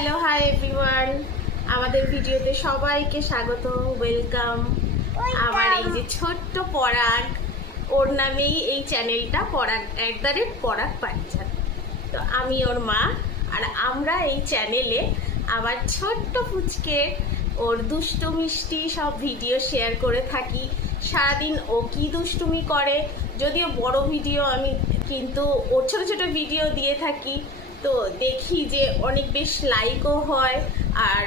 Hello hi everyone, আমাদের ভিডিওতে সবাইকে স্বাগত, ওয়েলকাম। আমার এই যে ছোট্ট পরাগ, ওর নামেই এই চ্যানেলটা, পরাগ @পরাগ পাঞ্চাল। তো আমি ওর মা, আর আমরা এই চ্যানেলে আমার ছোট্ট পুচকে ওর দুষ্টু মিষ্টি সব ভিডিও শেয়ার করে থাকি। সারাদিন ও কি দুষ্টুমি করে, যদিও বড় ভিডিও আমি কিন্তু ওর ছোট ছোট ভিডিও দিয়ে থাকি। তো দেখি যে অনেক বেশ লাইকও হয় আর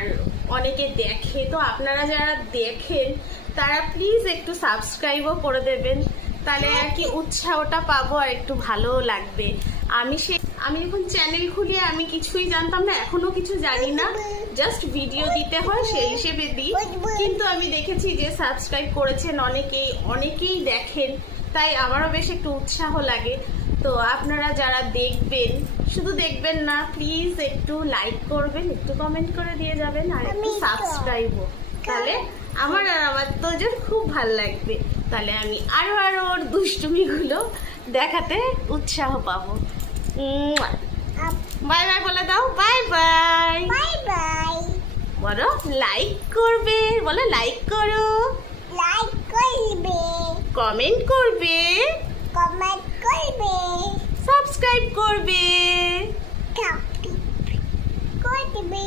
অনেকে দেখে। তো আপনারা যারা দেখেন তারা প্লিজ একটু সাবস্ক্রাইবও করে দেবেন, তাহলে আর কি উৎসাহটা পাবো আর একটু ভালোও লাগবে। আমি যখন চ্যানেল খুলি আমি কিছুই জানতাম না, এখনো কিছু জানি না, জাস্ট ভিডিও দিতে হয় সেই হিসেবে দিই। কিন্তু আমি দেখেছি যে সাবস্ক্রাইব করেছেন অনেকেই দেখেন, তাই আমারও বেশ একটু উৎসাহ লাগে। তো আপনারা যারা দেখবেন, শুধু দেখবেন না, প্লিজ একটু লাইক করবেন, একটু কমেন্ট করে দিয়ে যাবেন, আর একটু সাবস্ক্রাইবও, তাহলে আমার আর আমার তোদের খুব ভালো লাগবে। তাহলে আমি আরো ওর দুষ্টুমিগুলো দেখাতে উৎসাহ পাবো। বাই বাই বলে দাও, বাই বাই। Bye bye. বলো লাইক করবে, বলো লাইক করো, লাইক করবে, কমেন্ট করবে, কমেন্ট করবে, সাবস্ক্রাইব করবে। সাবস্ক্রাইব করবে।